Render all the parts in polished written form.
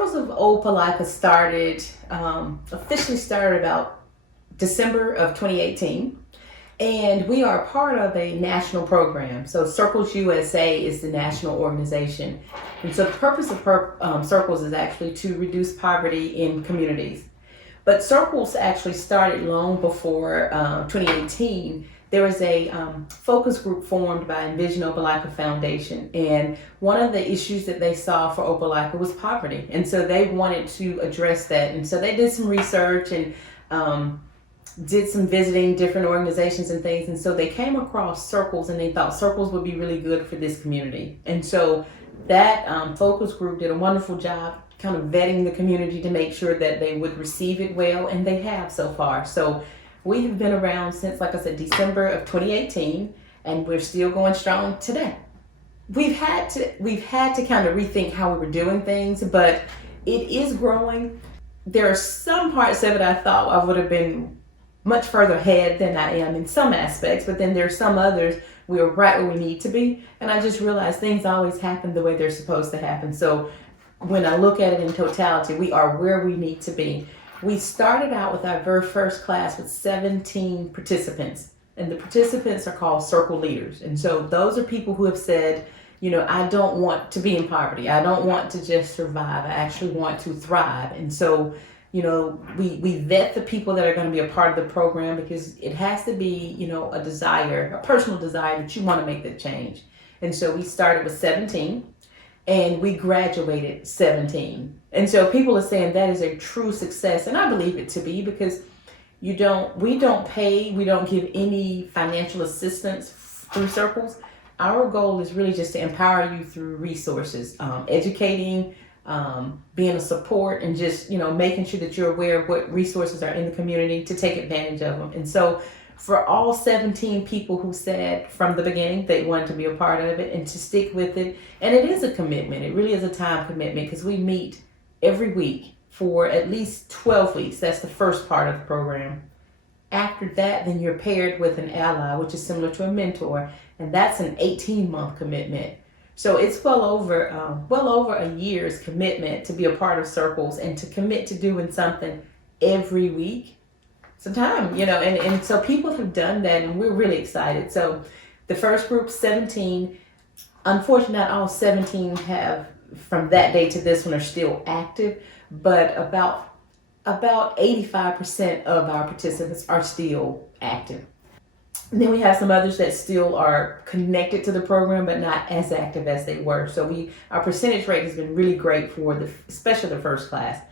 Circles of Opelika officially started about December of 2018. And we are part of a national program. So Circles USA is the national organization. And so the purpose of Circles is actually to reduce poverty in communities. But Circles actually started long before 2018. There was a focus group formed by Envision Opelika Foundation. And one of the issues that they saw for Opelika was poverty. And so they wanted to address that. And so they did some research and did some visiting different organizations and things. And so they came across Circles and they thought Circles would be really good for this community. And so that focus group did a wonderful job kind of vetting the community to make sure that they would receive it well, and they have so far. So we have been around since, like I said, December of 2018, and we're still going strong today. We've had to kind of rethink how we were doing things, but it is growing. There are some parts of it I thought I would have been much further ahead than I am in some aspects, but then there's some others we're right where we need to be. And I just realized things always happen the way they're supposed to happen. So when I look at it in totality, we are where we need to be. We started out with our very first class with 17 participants, and the participants are called circle leaders. And so those are people who have said, I don't want to be in poverty. I don't want to just survive. I actually want to thrive. And so we vet the people that are going to be a part of the program, because it has to be, a desire, a personal desire that you want to make that change. And so we started with 17 and we graduated 17. And so people are saying that is a true success. And I believe it to be, because we don't give any financial assistance through Circles. Our goal is really just to empower you through resources, educating, being a support, and just making sure that you're aware of what resources are in the community to take advantage of them. And so for all 17 people who said from the beginning they wanted to be a part of it and to stick with it, and it is a commitment, it really is a time commitment, because we meet every week for at least 12 weeks. That's the first part of the program. After that, then you're paired with an ally, which is similar to a mentor, and that's an 18-month commitment. So it's well over a year's commitment to be a part of Circles and to commit to doing something every week. Some time, and so people have done that, and we're really excited. So the first group, 17, unfortunately not all 17 have, from that day to this one, are still active, but about 85% of our participants are still active. And then we have some others that still are connected to the program, but not as active as they were. So our percentage rate has been really great for especially the first class.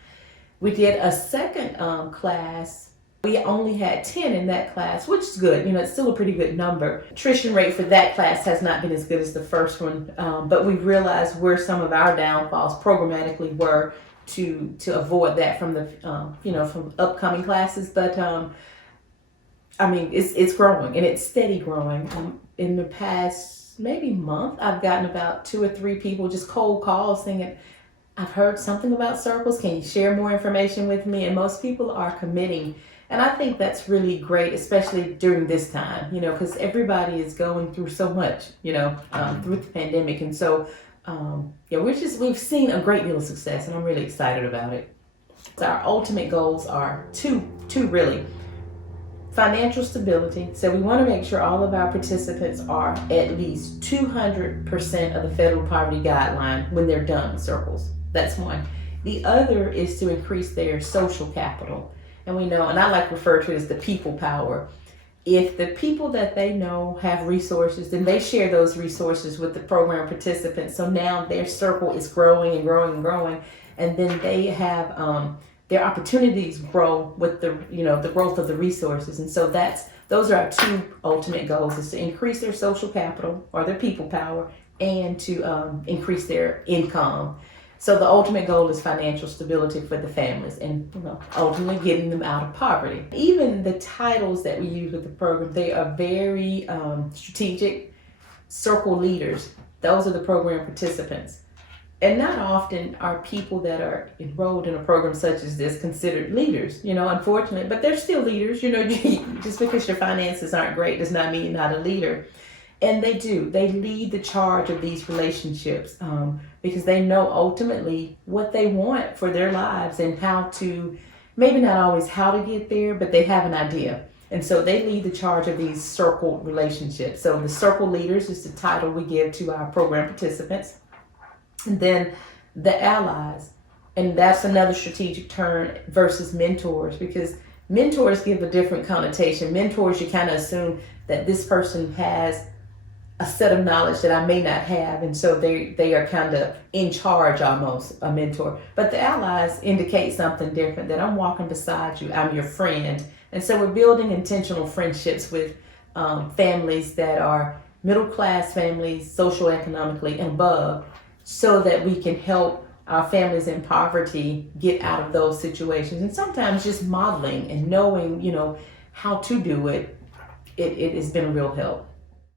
We did a second class. We only had 10 in that class, which is good. It's still a pretty good number. Attrition rate for that class has not been as good as the first one, but we realized where some of our downfalls programmatically were to avoid that from from upcoming classes. But it's growing, and it's steady growing. In the past maybe month, I've gotten about 2 or 3 people just cold calls saying, I've heard something about Circles. Can you share more information with me? And most people are committing. And I think that's really great, especially during this time, because everybody is going through so much, through the pandemic. And so, we've seen a great deal of success, and I'm really excited about it. So our ultimate goals are two really. Financial stability. So we want to make sure all of our participants are at least 200% of the federal poverty guideline when they're done with Circles. That's one. The other is to increase their social capital. And we know, and I like to refer to it as the people power. If the people that they know have resources, then they share those resources with the program participants. So now their circle is growing and growing and growing. And then they have their opportunities grow with the growth of the resources. And so those are our 2 ultimate goals, is to increase their social capital or their people power, and to increase their income. So the ultimate goal is financial stability for the families, and ultimately getting them out of poverty. Even the titles that we use with the program, they are very strategic. Circle leaders, those are the program participants. And not often are people that are enrolled in a program such as this considered leaders, unfortunately, but they're still leaders. Just because your finances aren't great does not mean you're not a leader. And they do. They lead the charge of these relationships because they know ultimately what they want for their lives and how to, maybe not always how to get there, but they have an idea. And so they lead the charge of these circle relationships. So the circle leaders is the title we give to our program participants. And then the allies. And that's another strategic term versus mentors, because mentors give a different connotation. Mentors, you kind of assume that this person has a set of knowledge that I may not have, and so they are kind of in charge, almost a mentor. But the allies indicate something different, that I'm walking beside you, I'm your friend. And so we're building intentional friendships with families that are middle class families, socioeconomically and above, so that we can help our families in poverty get out of those situations. And sometimes just modeling and knowing, how to do it, it has been a real help.